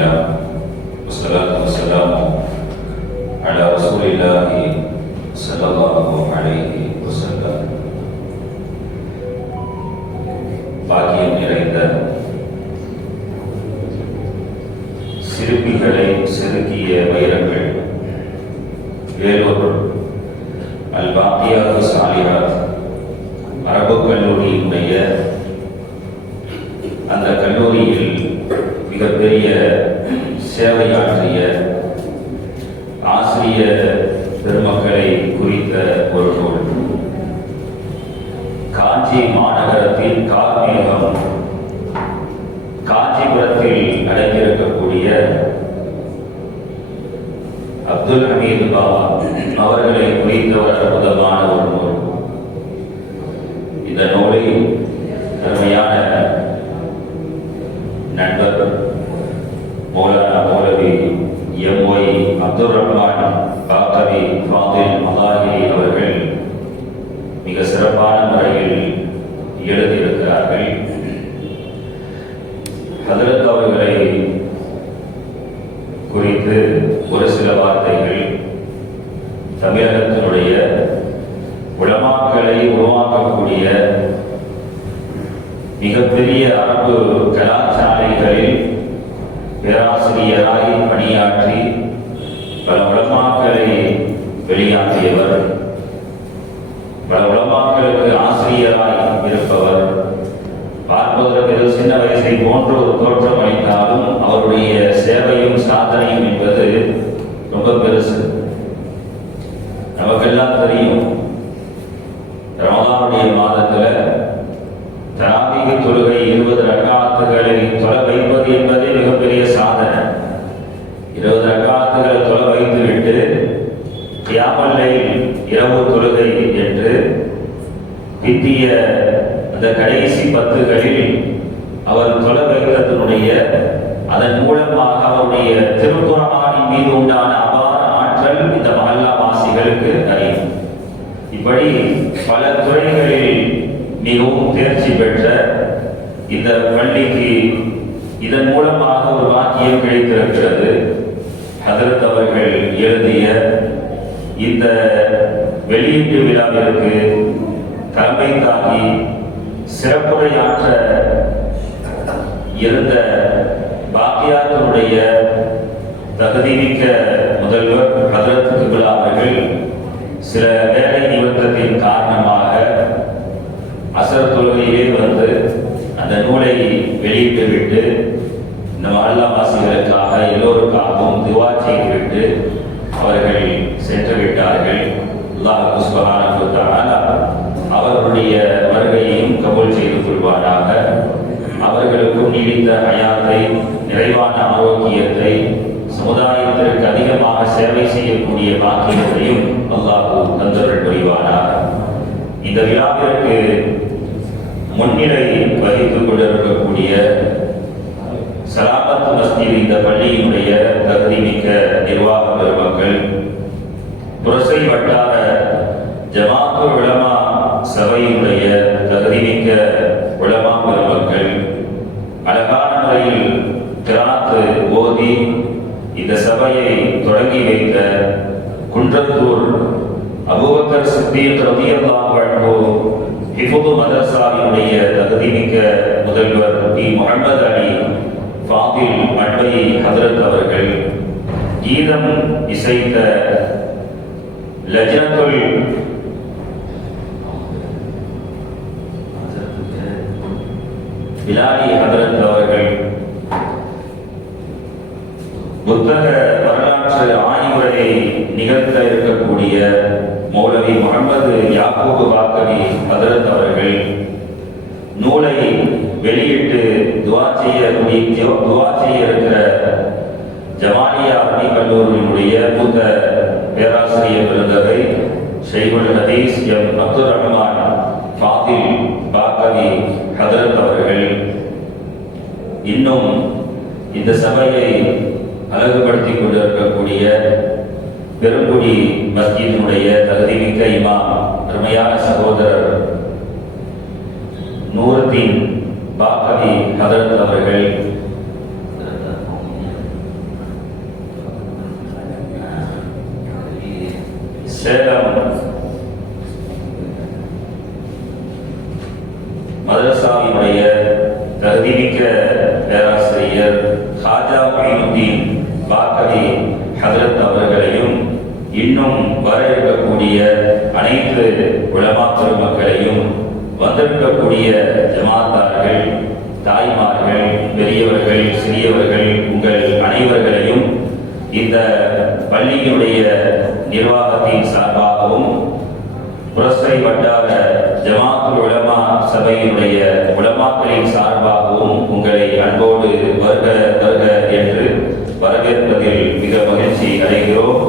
لله والصلاة والسلام على رسول الله صلى الله عليه وسلم. பாக்கியம் நிறைந்த சிறுபிகளை செதுக்கிய வைரங்கள் வேலூர் அல் பாக்கியாத் சாலிஹாத் அரபு கல்லூரியினுடைய அந்த கல்லூரியில் மிகப்பெரிய சேவையாற்றிய ஆசிரியர் பெருமக்களை குறித்த ஒரு நூல். காஞ்சி மாநகரத்தின் கார்மேகம் காஞ்சிபுரத்தில் அடைந்திருக்கக்கூடிய அப்துல் ஹமீது பாபா அவர்களை குறித்த ஒரு அற்புதமான ஒரு நூல். இந்த நூலை அருமையான நண்பர் மௌலானா மௌலவி எம்.ஒய். அப்துல் ரஹ்மான் பாக்கவி ஃபாதில் மதாஹிரி அவர்கள் மிக சிறப்பான முறையில் எழுதியிருக்கிறார்கள். ஹதரத் அவர்களை குறித்து ஒரு சில வார்த்தைகள். தமிழகத்தினுடைய உலமாக்களை உருவாக்கக்கூடிய மிகப்பெரிய அரபு கலாச்சாலைகளில் பேராசிரியராய் பணியாற்றி பல உலமாக்களை வெளியாற்றியவர், பல உலமாக்களுக்கு ஆசிரியராய் இருப்பவர். பார்ப்பதற்கு சின்ன வயசை போன்ற ஒரு தோற்றம் அளித்தாலும் அவருடைய சேவையும் சாதனையும் என்பது ரொம்ப பெருசு. நமக்கெல்லாம் தெரியும், ரமலானுடைய மாதத்துல தராவீஹ் தொழுகை 20 ரக்காத்துகளை தொழ வைப்பது என்பதே மிகப்பெரிய சாதனை. 20 ரக்காத்துகளை தொழ வைத்துவிட்டு கியாமுல் லைல் இரவு தொழுகை என்று பிந்திய அந்த கடைசி 10களில் அவர் தொழ வைத்ததனுடைய அதன் மூலமாக அவருடைய திருக்குர்ஆனின் மீது உண்டான அபார ஆற்றல் இந்த மஹல்லா வாசிகளுக்கு அறியும். இப்படி பல துறைகளில் மிகவும் தேர்ச்சி பெற்ற இந்த பள்ளிக்கு இதன் மூலமாக ஒரு வாக்கியம் கிடைத்திருக்கிறது. ஹதரத் அவர்கள் எழுதிய இந்த வெளியீட்டு விழாவிற்கு தலைமை தாங்கி சிறப்புரையாற்ற இருந்த பாக்கியாத்தினுடைய தகுதிமிக்க முதல்வர் ஹதரத் கிப்லா அவர்கள் சில வேலை நிமித்தத்தின் காரணமாக அசர் தொழுகையிலே வந்து அந்த நூலை வெளியிட்டு விட்டு இந்த மஹல்லா வாசிகளுக்காக எல்லோருக்காகவும் துஆ செய்துவிட்டு அவர்கள் சென்று விட்டார்கள். அல்லாஹ் சுப்ஹானஹு வ தஆலா அவர்களுடைய வருகையையும் கபூல் செய்து கொள்வாராக. அவர்களுக்கும் நீடித்த ஹயாத்தை, நிறைவான ஆரோக்கியத்தை, சமுதாயத்திற்கு அதிகமாக சேவை செய்யக்கூடிய பாக்கியத்தையும் அல்லாஹ் தந்தருள் புரிவாராக. இந்த விழாவிற்கு முன்னிலை வகித்துக் கொண்டிருக்கக்கூடிய சலாமத் மஸ்ஜித் இந்த பள்ளியினுடைய தகுதிமிக்க நிர்வாக பெருமக்கள், புரசை வட்டார ஜமாத்துல் உலமா சபையினுடைய தகுதிமிக்க உலமா பெருமக்கள், அழகான முறையில் கிராத்து ஓதி இந்த சபையை தொடங்கி வைத்த குன்றத்தூர் அபூபக்கர் சித்தீக் ரலியல்லாஹு அன்ஹு ஹிஃபுது மதரசாவினுடைய தகுதிமிக்க முதல்வர் பி. முஹம்மது அலி ஃபாதில் அன்வை ஹதரத் அவர்கள், கீதம் இசைத்த லஜ்னத்துல் பிலாலி ஹதரத் அவர்கள், புத்தக வரலாற்று ஆய்வுரையை நிகழ்த்த இருக்கக்கூடிய மௌலவி முஹம்மது யாக்கூப் பாக்கவி ஹதரத் அவர்கள், நூலை வெளியிட்டு துஆ செய்ய இருக்கிற ஜமாலியா அர்னி கல்லூரியினுடைய மூத்த பேராசிரியர் பெருந்தகை ஷைகுல் ஹதீஸ் எம். அப்துல் ரஹ்மான் ஃபாதில் பாக்கவி ஹதரத் அவர்கள், இன்னும் இந்த சபையை அழகுபடுத்திக் கொண்டிருக்கக்கூடிய பெருங்குடி மஸ்ஜிதினுடைய தகுதிமிக்க இமாம் அருமையான சகோதரர் நூருத்தீன் பாக்கவி ஹதரத் அவர்கள், பெருமைமிக்க பேராசிரியர் ஹாஜா மொய்னுத்தீன் பாக்கவி ஹஜரத் அவர்களையும் இன்னும் வர இருக்கக்கூடிய அனைத்து உலமா பெருமக்களையும் வந்திருக்கக்கூடிய ஜமாத்தார்கள், தாய்மார்கள், பெரியவர்கள், சிறியவர்கள், உங்கள் அனைவர்களையும் இந்த பள்ளியினுடைய நிர்வாகத்தின் சார்பாகவும் புரசை வட்டார ஜமாத்துல் உலமா சபையினுடைய உலமாக்களின் சார்பாகவும் உங்களை அன்போடு வருக வருக என்று வரவேற்பதில் மிக மகிழ்ச்சி அடைகிறோம்.